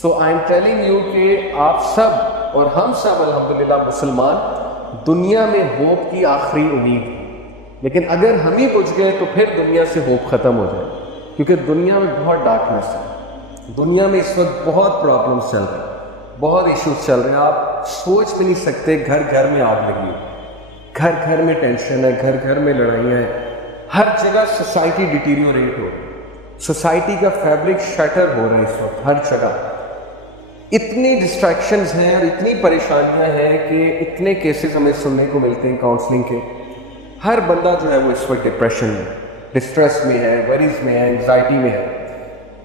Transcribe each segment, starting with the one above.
So I am telling you کہ آپ سب اور ہم سب الحمدللہ مسلمان دنیا میں ہوپ کی آخری امید ہے، لیکن اگر ہم ہی بجھ گئے تو پھر دنیا سے ہوپ ختم ہو جائے، کیونکہ دنیا میں بہت ڈارکنیس ہے، دنیا میں اس وقت بہت پرابلمس چل رہے ہیں، بہت ایشوز چل رہے ہیں، آپ سوچ بھی نہیں سکتے، گھر گھر میں آگ لگی ہے، گھر گھر میں ٹینشن ہے، گھر گھر میں لڑائیاں ہیں، ہر جگہ سوسائٹی ڈیٹیریوریٹ ہو رہی ہے، سوسائٹی کا فیبرک شیٹر ہو رہا ہے اس وقت ہر جگہ، اتنی ڈسٹریکشنز ہیں اور اتنی پریشانیاں ہیں کہ اتنے کیسز ہمیں سننے کو ملتے ہیں کاؤنسلنگ کے، ہر بندہ جو ہے وہ اس وقت ڈپریشن میں، ڈسٹریس میں ہے، وریز میں ہے، انگزائٹی میں ہے۔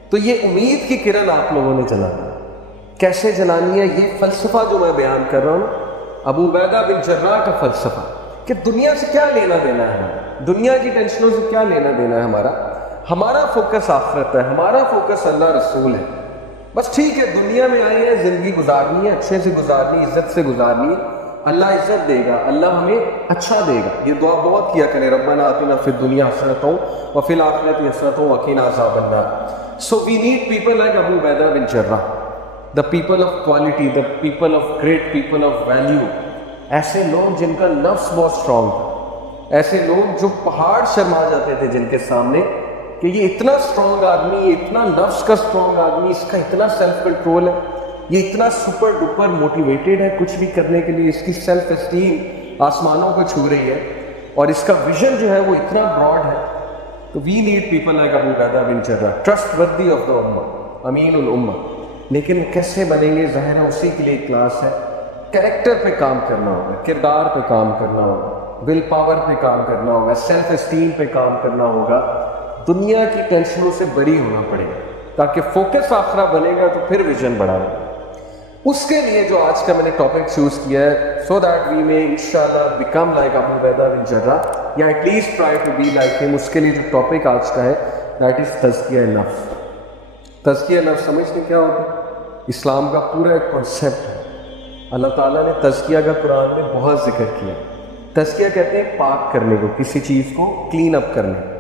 تو یہ امید کی کرن آپ لوگوں نے جلانی ہے، کیسے جلانی ہے؟ یہ فلسفہ جو میں بیان کر رہا ہوں، ابو عبیدہ بن جراح کا فلسفہ، کہ دنیا سے کیا لینا دینا ہے ہمیں، دنیا کی ٹینشنوں سے کیا لینا دینا ہے ہمارا فوکس آخرت ہے، ہمارا فوکس اللہ رسول ہے، بس ٹھیک ہے دنیا میں آئے ہیں، زندگی گزارنی ہے، اچھے سے گزارنی، عزت سے گزارنی ہے، اللہ عزت دے گا، اللہ ہمیں اچھا دے گا۔ یہ دعا بہت کیا کریں، ربنا آتنا فی الدنیا حسنۃ وفی الآخرۃ حسنۃ وقنا عذاب النار۔ So we need people like Abu Ubaidah bin Jarrah, the people of quality, the people of great people of value، ایسے لوگ جن کا نفس بہت اسٹرانگ تھا، ایسے لوگ جو پہاڑ شرما جاتے تھے جن کے سامنے، کہ یہ اتنا اسٹرانگ آدمی، یہ اتنا نفس کا اسٹرانگ آدمی، اس کا اتنا سیلف کنٹرول ہے، یہ اتنا سپر ڈپر موٹیویٹڈ ہے کچھ بھی کرنے کے لیے، اس کی سیلف اسٹیم آسمانوں کو چھو رہی ہے، اور اس کا ویژن جو ہے وہ اتنا براڈ ہے۔ تو we need people like Abu Ubaidah bin Jarrah, trustworthy of the امہ، امین الامہ۔ لیکن کیسے بنیں گے؟ ظاہر ہے اسی کے لیے کلاس ہے، کریکٹر پہ کام کرنا ہوگا، کردار پہ کام کرنا ہوگا، ول پاور پہ کام کرنا ہوگا، سیلف اسٹیم پہ کام کرنا ہوگا، دنیا کی ٹینشنوں سے بری ہونا پڑے گا، تاکہ فوکس آخرہ بنے گا تو پھر ویژن بڑھا ہوگا۔ اس کے لیے جو آج کا میں نے ٹاپک چوز کیا ہے، سو دیٹ وی میں انشاءاللہ become like Abu Ubaidah bin Jarrah, یا at least try to be like ہم۔ اس کے لیے جو ٹاپک آج کا ہے دیٹ از تزکیہ نفس۔ تزکیہ نفس سمجھتے کیا ہوتا ہے؟ اسلام کا پورا ایک کنسیپٹ ہے، اللہ تعالیٰ نے تزکیہ کا قرآن میں بہت ذکر کیا۔ تزکیہ کہتے ہیں پاک کرنے کو، کسی چیز کو کلین اپ کرنے۔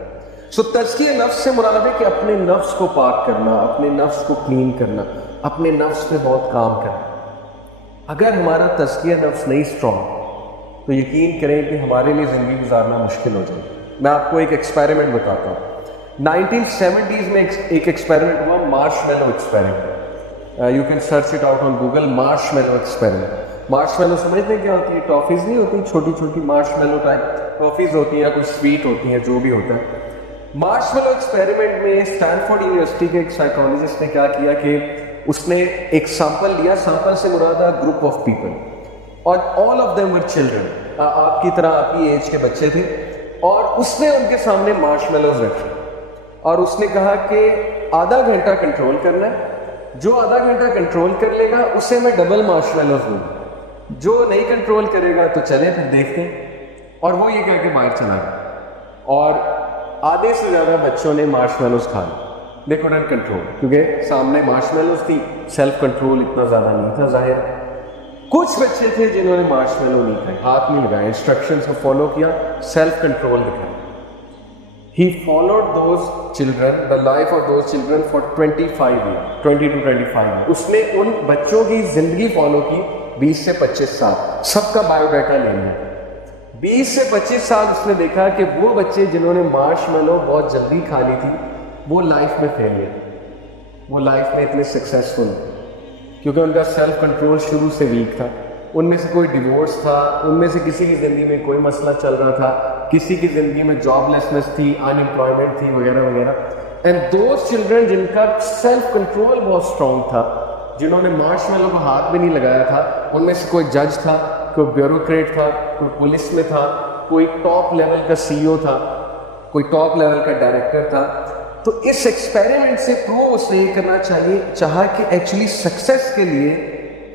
سو تزکیہ نفس سے مراد ہے کہ اپنے نفس کو پاک کرنا، اپنے نفس کو کلین کرنا، اپنے نفس پہ بہت کام کرنا۔ اگر ہمارا تزکیہ نفس نہیں اسٹرانگ تو یقین کریں کہ ہمارے لیے زندگی گزارنا مشکل ہو جائے گی۔ میں آپ کو ایک ایکسپیریمنٹ بتاتا ہوں۔ 1970s میں ایک ایکسپیریمنٹ ہوا، marshmallow experiment, you can search it out on Google, marshmallow experiment. Marshmallow سمجھتے ہیں کیا ہوتی ہے؟ ٹافیز نہیں ہوتی، چھوٹی چھوٹی مارش میلو ٹائپ ٹافیز ہوتی ہیں، یا کوئی سویٹ ہوتی ہیں، جو بھی ہوتا ہے۔ مارش میلو ایکسپیریمنٹ میں اسٹینفورڈ یونیورسٹی کے ایک سائیکالوجسٹ نے کیا کیا کہ اس نے ایک سیمپل لیا، سیمپل سے مراد ہے گروپ آف پیپل، اور all of them were children, آپ کی طرح آپ کی ایج کے بچے تھے، اور اس نے ان کے سامنے مارش میلوز رکھے، اور اس نے کہا کہ آدھا گھنٹہ کنٹرول کرنا ہے، جو آدھا گھنٹہ کنٹرول کر لے گا اسے میں ڈبل مارش میلوز دوں گا، جو نہیں کنٹرول کرے گا تو چلے پھر دیکھتے ہیں۔ اور وہ یہ کہہ کے باہر چلا گیا، اور آدھے سے زیادہ بچوں نے مارش میلوز کھا لی، دے کوڈنٹ کنٹرول، کیونکہ سامنے مارش میلوز تھی، سیلف کنٹرول اتنا زیادہ نہیں تھا ظاہر۔ کچھ بچے تھے جنہوں نے مارش میلو نہیں کھائے، ہاتھ نہیں لگائے، انسٹرکشنز کو فالو کیا، سیلف کنٹرول دکھایا۔ He followed those children, the life of those children for 25 years, 20 to 25 years۔ اس نے ان بچوں کی زندگی فالو کی 20 سے 25 سال، سب کا بایو ڈیٹا لے لیا۔ 20 سے 25 سال اس نے دیکھا کہ وہ بچے جنہوں نے مارش میلو بہت جلدی کھا لی تھی، وہ لائف میں فیلئر، وہ لائف میں اتنے سکسیسفل، کیونکہ ان کا سیلف کنٹرول شروع سے ویک تھا۔ ان میں سے کوئی ڈیورس تھا، ان میں سے کسی کی زندگی میں کوئی مسئلہ چل رہا تھا، کسی کی زندگی میں جاب لیسنس تھی، ان امپلائمنٹ تھی، وغیرہ وغیرہ۔ اینڈ دوز چلڈرن جن کا سیلف کنٹرول بہت اسٹرانگ تھا، جنہوں نے مارش میلو کو ہاتھ بھی نہیں لگایا تھا، ان میں سے کوئی جج تھا، کوئی بیوروکریٹ تھا، کوئی پولیس میں تھا، کوئی ٹاپ لیول کا سی او تھا، کوئی ٹاپ لیول کا ڈائریکٹر تھا۔ تو اس ایکسپیریمنٹ سے پروو اس نے یہ کرنا چاہا کہ ایکچولی سکسیس کے لیے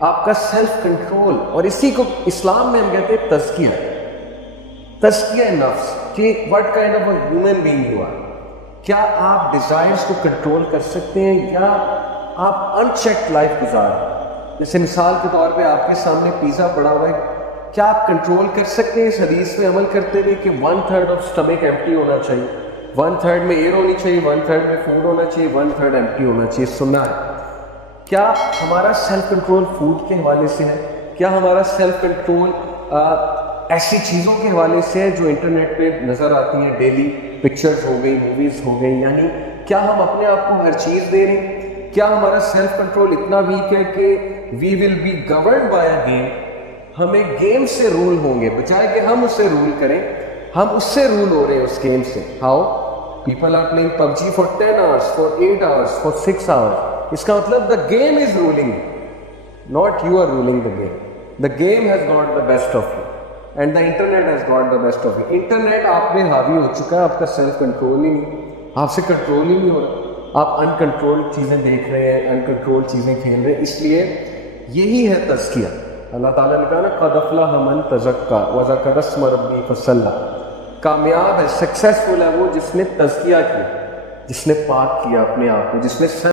آپ کا سیلف کنٹرول، اور اسی کو اسلام میں ہم کہتے ہیں تزکیہ، تزکیہ نفس، کہ what kind of a human being you are. کیا آپ ڈیزائرز کو کنٹرول کر سکتے ہیں، یا آپ ان چیکڈ لائف گزار رہے ہیں؟ جیسے مثال کے طور پہ آپ کے سامنے پیزا پڑا ہوا ہے، کیا آپ کنٹرول کر سکتے ہیں اس حدیث میں عمل کرتے ہوئے کہ 1/3 آف اسٹمک ایمپٹی ہونا چاہیے، 1/3 میں ایئر ہونی چاہیے، 1/3 میں فوڈ ہونا چاہیے، 1/3 ایمپٹی ہونا چاہیے؟ سننا ہے کیا ہمارا سیلف کنٹرول فوڈ کے حوالے سے ہے؟ کیا ہمارا سیلف کنٹرول ایسی چیزوں کے حوالے سے ہے جو انٹرنیٹ پہ نظر آتی ہیں ڈیلی، پکچرز ہو گئی، موویز ہو گئی؟ یعنی کیا ہم اپنے آپ کو ہر چیز دے رہے ہیں؟ کیا ہمارا سیلف کنٹرول اتنا ویک ہے کہ we will be governed by a game? ہمیں گیم سے رول ہوں گے، بجائے کہ ہم اسے رول کریں، ہم اس سے رول ہو رہے ہیں، اس گیم سے. How people are playing PUBG for 10 hours, for 8 hours, for 6 hours. اس کا مطلب the game is ruling you, not you are ruling the game. The game has got the best of you and the internet has got the best of you. Internet آپ پہ حاوی ہو چکا ہے، آپ کا self control ہی نہیں، آپ سے کنٹرول ہی نہیں ہو رہا، آپ ان کنٹرول چیزیں دیکھ رہے ہیں، ان کنٹرول چیزیں کھیل رہے ہیں. اس لیے یہی ہے تزکیہ. اللہ تعالیٰ نے کہا نا قد افلح من تزکیٰ وذکر اسم ربہ فصلی. کامیاب ہے، سکسیسفل ہے وہ جس نے تزکیہ کیا، جس نے پاک کیا اپنے آپ کو، جس نے